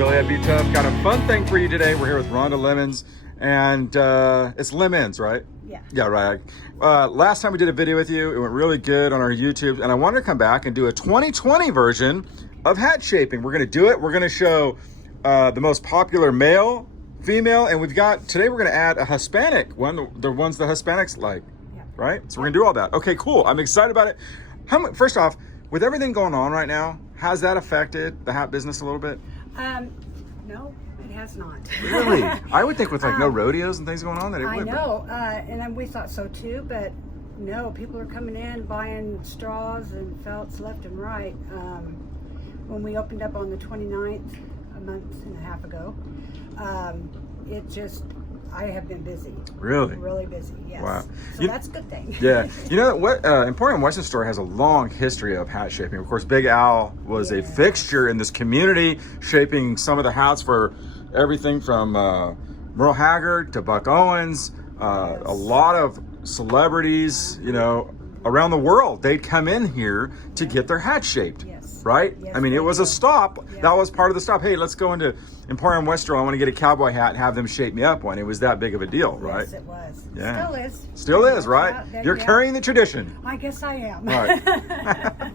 Billy at BTUFF. Got a fun thing for you today. We're here with Rhonda Lemons, and it's Lemons, right? Yeah. Yeah, right. Last time we did a video with you, it went really good on our YouTube, and I wanted to come back and do a 2020 version of hat shaping. We're going to do it. We're going to show the most popular male, female, and today we're going to add a Hispanic one, the ones the Hispanics like, Yeah. right? So we're going to do all that. Okay, cool. I'm excited about it. First off, with everything going on right now, has that affected the hat business a little bit? No, it has not. Really? I would think with like no rodeos and things going on that it would. I know, and then we thought so too, but no, people are coming in buying straws and felts left and right. When we opened up on the 29th, a month and a half ago, I have been busy. Really? Really busy, yes. Wow. So that's a good thing. Yeah. You know what? Emporium Western Store has a long history of hat shaping. Of course, Big Al was a fixture in this community, shaping some of the hats for everything from Merle Haggard to Buck Owens. A lot of celebrities, you know, around the world, they'd come in here to get their hat shaped. Yes. Right? Yes, I mean, it was a stop. Yeah. That was part of the stop. Hey, let's go into Emporium Western. I want to get a cowboy hat and have them shape me up one. It was that big of a deal, right? Yes, it was. Yeah. Still is. Still is, right? Yeah, You're carrying the tradition. I guess I am. All right. A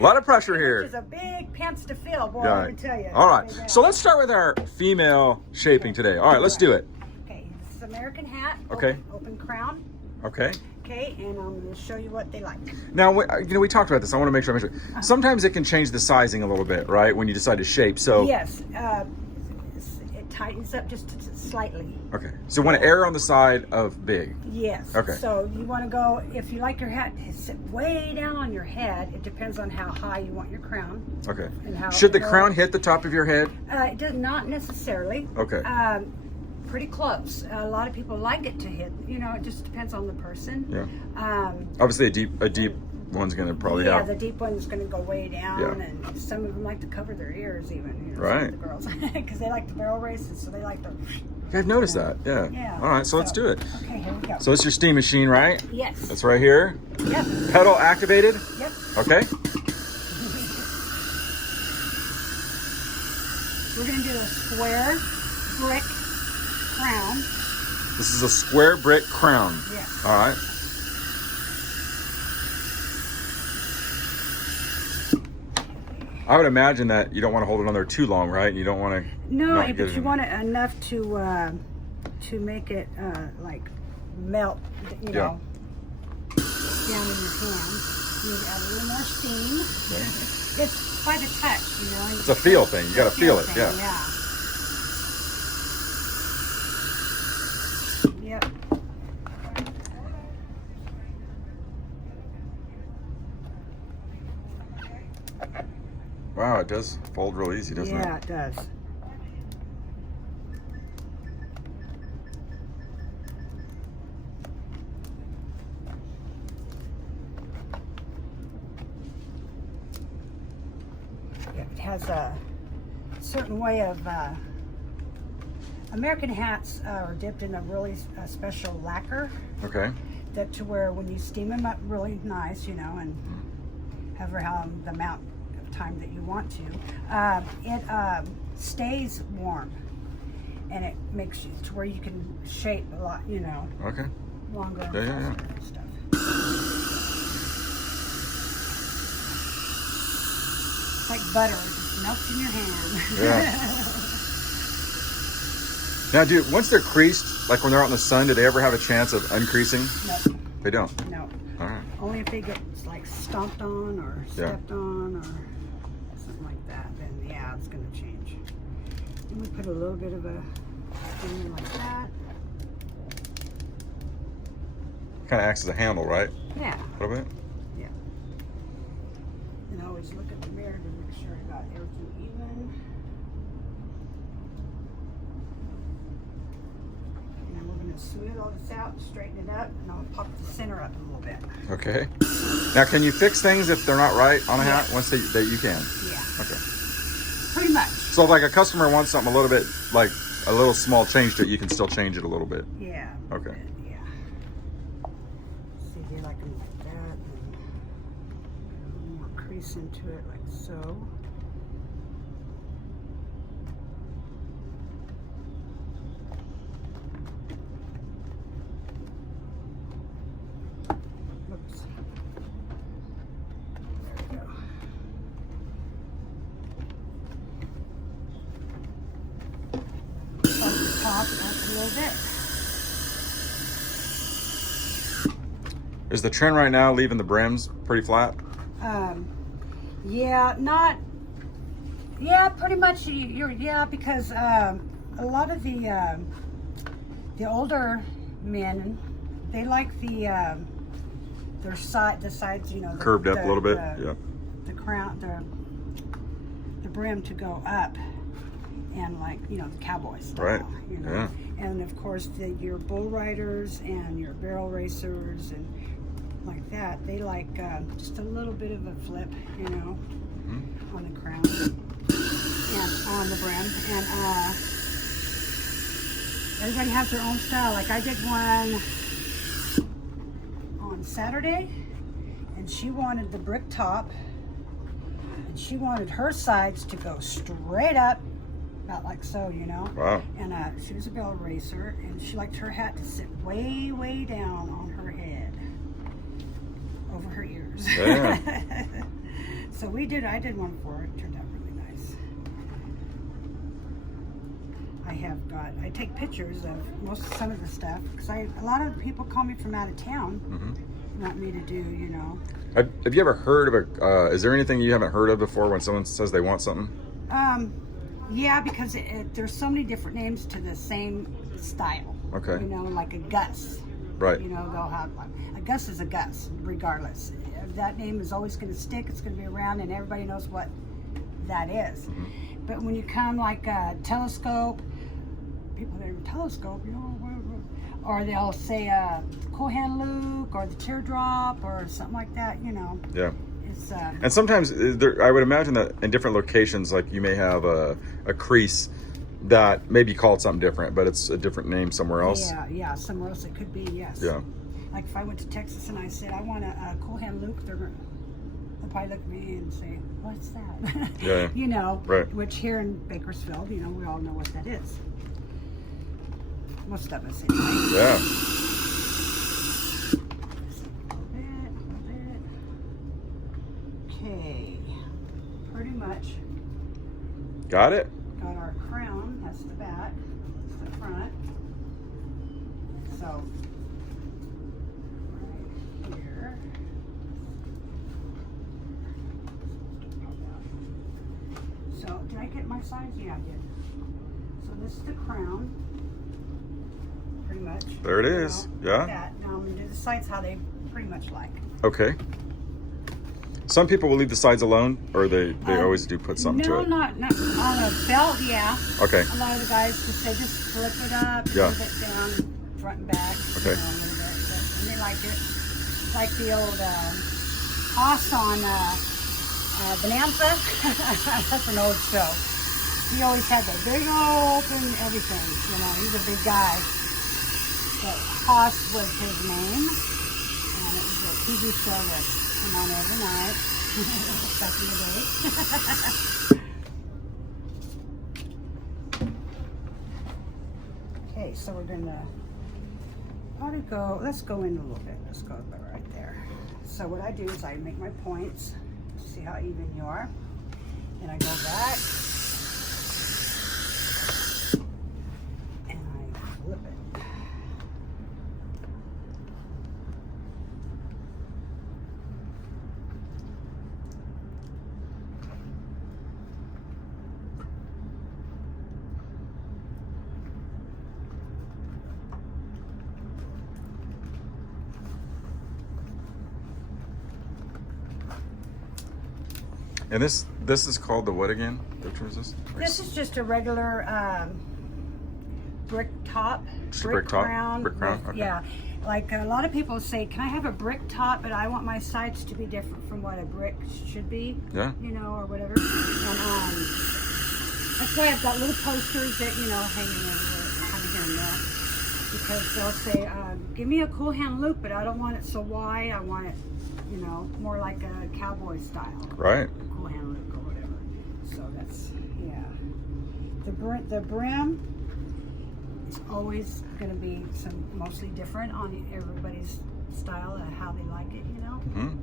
lot of pressure here. Which is a big pants to fill, boy, All let me tell you. All right. So let's start with our female shaping today. All right, let's do it. Okay, this is American hat. Okay. Open crown. Okay. Okay, and I'm going to show you what they like. Now, you know, we talked about this. I want to make sure. Sometimes it can change the sizing a little bit, right? When you decide to shape. So. Yes, it tightens up just slightly. Okay. So want to err on the side of big. Yes. Okay. So you want to go, if you like your hat to sit way down on your head, it depends on how high you want your crown. Okay. And how Should the low. crown hit the top of your head? It does not necessarily. Okay. Pretty close. A lot of people like it to hit. You know, it just depends on the person. Yeah. Obviously, a deep one's going to probably yeah, have. the deep one's going to go way down, Yeah. and some of them like to cover their ears even. You know, Right. some of the girls, because they like the barrel races, so they like to. I've noticed that. Yeah. Yeah. All right, so let's do it. Okay, here we go. So it's your steam machine, right? Yes. That's right here. Yep. Pedal activated. Yep. Okay. We're going to do a square brick crown. This is a square brick crown. Yes. All right. I would imagine that you don't want to hold it on there too long, right? You don't want to. No, but you want it enough to make it like melt, you know, down in your hand. You need to add a little more steam. Okay. It's by the touch, you know. It's a feel thing. You got to feel it. thing, Yeah. Yep. Wow, it does fold real easy, doesn't it? Yeah, it does. It has a certain way of American hats are dipped in a really special lacquer Okay. that to where when you steam them up really nice, you know, and however how the amount of time that you want to, it stays warm, and it makes you to where you can shape a lot, you know, Okay. longer and Yeah. faster and stuff. It's like butter, it just melts in your hand. Yeah. Now, once they're creased, like when they're out in the sun, do they ever have a chance of uncreasing? No, They don't. no. All right. Only if they get like stomped on or stepped on or something like that, then yeah, it's going to change. And we put a little bit of a thing like that. Kind of acts as a handle, right? Yeah, A little bit. yeah. And always look at the mirror to make sure I got everything even. And then we're going to smooth all this out, straighten it up, and I'll pop the center up a little bit. Okay. Now, can you fix things if they're not right on a hat? Once that you can. Yeah, Okay. pretty much. So, if like a customer wants something a little bit, like a little small change to it, you can still change it a little bit. Yeah. Okay. Yeah. See, they like them like that, and a little more crease into it, like so. little bit. Is the trend right now leaving the brims pretty flat? Yeah, pretty much. Because a lot of the older men, they like the sides, you know, Curved up a little bit. The crown, the brim to go up, and like, you know, the cowboy style. Right. You know? Yeah. And of course, your bull riders and your barrel racers and like that, they like just a little bit of a flip, you know, on the crown and on the brim. And everybody has their own style. Like I did one on Saturday, and she wanted the brick top, and she wanted her sides to go straight up, about like so, you know. Wow. And she was a barrel racer, and she liked her hat to sit way, way down on her head, over her ears. Yeah. So I did one for her. It turned out really nice. I take pictures of some of the stuff, because a lot of people call me from out of town, want me to do, you know. Have you ever heard of is there anything you haven't heard of before when someone says they want something? Yeah, because there's so many different names to the same style. Okay. You know, like a Gus. Right. You know, they'll have a Gus is a Gus, regardless. That name is always going to stick. It's going to be around, and everybody knows what that is. But when you come like a telescope, people that are telescope, you know, or they'll say cool hand Luke or the teardrop or something like that. You know. Yeah. It's and sometimes I would imagine that in different locations, like you may have a crease that may be called something different, but it's a different name somewhere else. Yeah, somewhere else it could be, yes. Yeah. Like if I went to Texas and I said, I want a cool hand Luke, they'll probably look at me and say, what's that? Yeah. You know, right. Which here in Bakersfield, you know, we all know what that is. Most of us anyway. Yeah. A little bit. Okay. Pretty much. Got it? Got our crown, that's the back, that's the front. So, right here. So, did I get my sides? Yeah, I did. So this is the crown, pretty much. There it is, yeah. Like that. Now I'm going to do the sides how they pretty much like. Okay. Some people will leave the sides alone, or they always do put something to it. No, not on a belt, yeah. Okay. A lot of the guys just flip it up, Yeah. move it down, front and back. Okay. You know, a little bit, and they like it. Like the old Haas on Bonanza. That's an old show. He always had the big open everything. You know, he's a big guy. But Haas was his name, and it was a TV show that came on every night back in the day. Okay, so we're gonna let's go in a little bit. Let's go about right there. So what I do is I make my points, see how even you are. Then I go back and I flip it. And this is called the what again? Which one is this? This is just a regular brick top. Just a brick top? Crown. Brick crown? with- Okay. Yeah. Like a lot of people say, can I have a brick top, but I want my sides to be different from what a brick should be. Yeah. You know, or whatever. And that's why I've got little posters that, you know, hanging everywhere, kind of here and there. Because they'll say, give me a cool hand loop, but I don't want it so wide. I want it, you know, more like a cowboy style. Right. Cool hand loop or whatever. So that's, yeah. The brim is always going to be mostly different on everybody's style and how they like it, you know. Mm-hmm.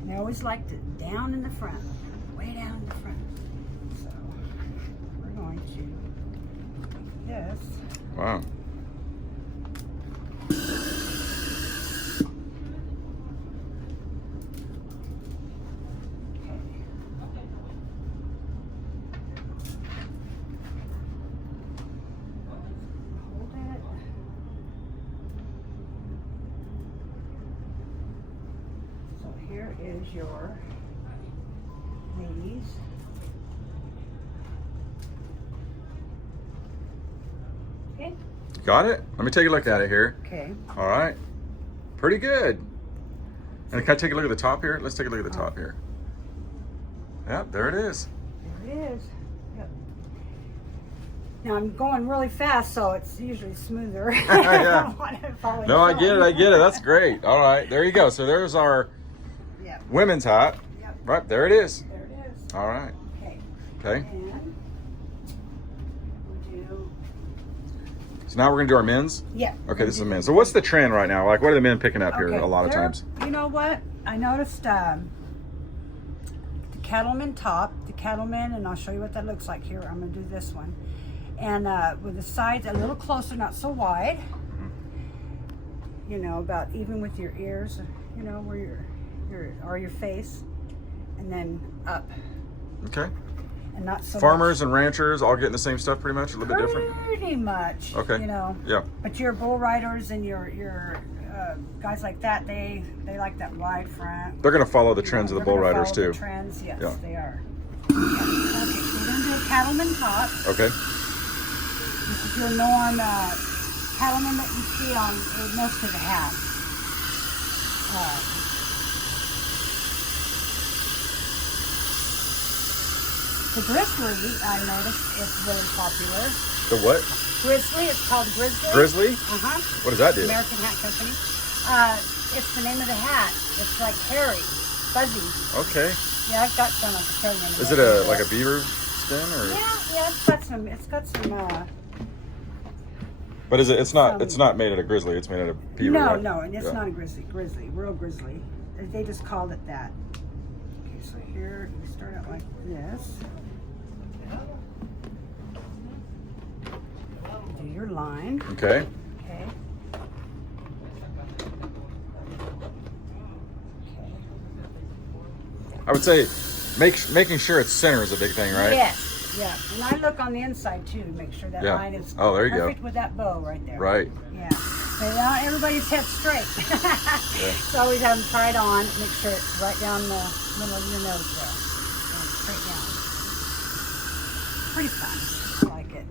And they always liked it down in the front, way down in the front. So we're going to this. Wow. Here is your ladies. Okay. Got it? Let me take a look at it here. Okay. All right. Pretty good. And can I take a look at the top here? Let's take a look at the top here. Yep, there it is. There it is. Yep. Now I'm going really fast, so it's usually smoother. Yeah. No, I get it. I get it. That's great. All right. There you go. So there's our women's hat. Yep. Right, there it is. There it is. All right. Okay. Okay. And we'll do. So now we're gonna do our men's. Yeah. Okay, this is men's. So what's the trend right now? Like, what are the men picking up here a lot of times? You know what? I noticed the cattleman top, the cattleman, and I'll show you what that looks like here. I'm gonna do this one, and with the sides a little closer, not so wide. You know, about even with your ears. You know, where your face, and then up. Okay. And not so farmers and ranchers all getting the same stuff pretty much, a little bit different? Pretty much. Okay. You know. Yeah. But your bull riders and your guys like that, they like that wide front. They're going to follow the trends of the bull riders too. The trends, yes, yeah. They are. Okay, so we're going to do a cattleman top. Okay. This is your norm cattleman that you see on most of the hats. The grizzly, I noticed, is really popular. The what? Grizzly, it's called grizzly. Grizzly? Uh-huh. What does that do? American Hat Company. It's the name of the hat. It's like hairy, fuzzy. Okay. Yeah, I've got some. I can show you in a Is it minute. like a beaver skin or? Yeah, it's got some. But is it? It's not made out of grizzly. It's made out of beaver. No, right? no, and it's not a grizzly. Real grizzly. They just called it that. Okay, so here we start out like this. Do your line. Okay. Okay. I would say making sure it's center is a big thing, right? Yes, yeah. And I look on the inside too to make sure that line is there you perfect go. with that bow right there. Right. Yeah. So now everybody's head straight. So always have them try it on, make sure it's right down the middle of your nose there. And straight down. Pretty fun. I like it.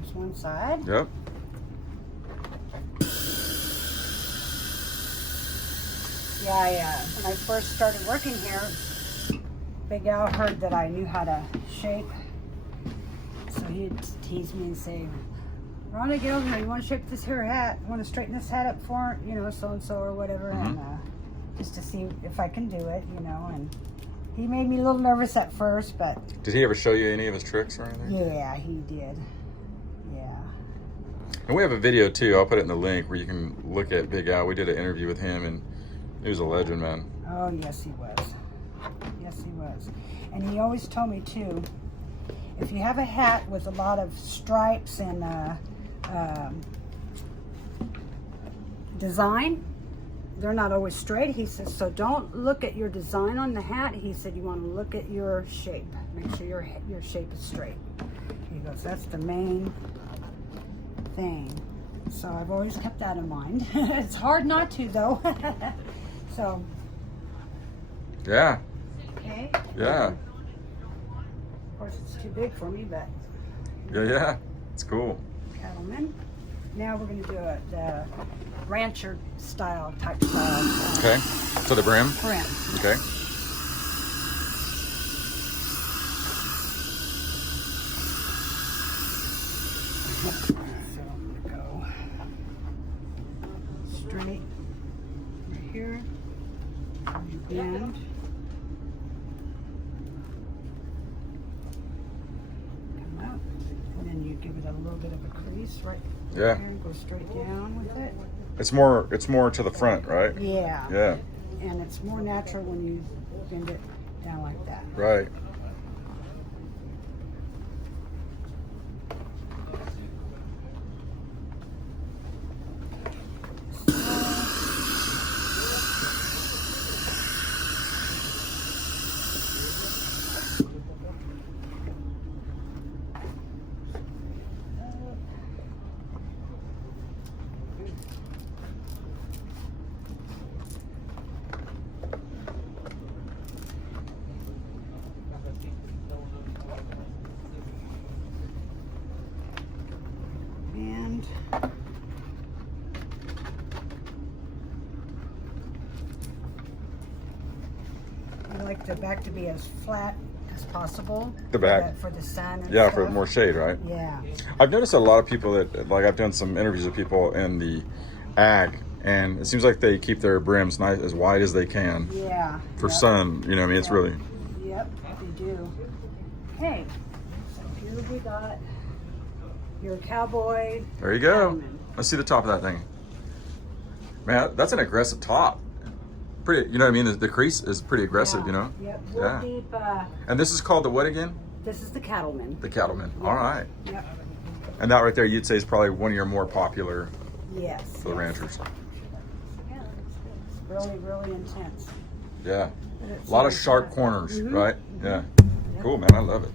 There's one side. Yep. Yeah, when I first started working here, Big Al heard that I knew how to shape. So he'd tease me and say, Rhonda, get over here. You want to shape this here hat? You want to straighten this hat up for, so-and-so or whatever. Mm-hmm. And just to see if I can do it, And he made me a little nervous at first, but... Did he ever show you any of his tricks or anything? Yeah, he did. Yeah. And we have a video too. I'll put it in the link where you can look at Big Al. We did an interview with him, and he was a legend, man. Oh, yes, he was. Yes, he was. And he always told me, too, if you have a hat with a lot of stripes and design, they're not always straight. He says, so don't look at your design on the hat. He said, you want to look at your shape. Make sure your shape is straight. He goes, that's the main thing. So I've always kept that in mind. It's hard not to, though. So. Yeah. Okay. Yeah. Of course, it's too big for me, but. Yeah. It's cool. Cattleman. Now we're going to do the rancher style type style. Okay. So the brim? Brim. Okay. So I'm going to go straight right here. Bend. piece right Yeah. here and go straight down with it. It's more to the front, right? Yeah. Yeah. And it's more natural when you bend it down like that. Right. And I like the back to be as flat as possible. The back. For the sun and Yeah, stuff. for more shade, right? Yeah. I've noticed a lot of people that, like, I've done some interviews with people in the ag, and it seems like they keep their brims nice as wide as they can Yeah. for Yep. sun. You know, what I mean, it's Yep. really. Yep, they do. Okay, so here we got your Cowboy. There you go. Cattleman. Let's see the top of that thing. Man, that's an aggressive top. Pretty, you know what I mean? The crease is pretty aggressive, Yeah. you know? Yep, real Yeah. deep. And this is called the what again? This is the Cattleman. The Cattleman. All right. Yep. And that right there, you'd say is probably one of your more popular Yes. for the ranchers. Yeah, it's really, really intense. Yeah. But it's A lot of really sharp fun. corners, Mhm. right? Yeah. Yep. Cool, man. I love it.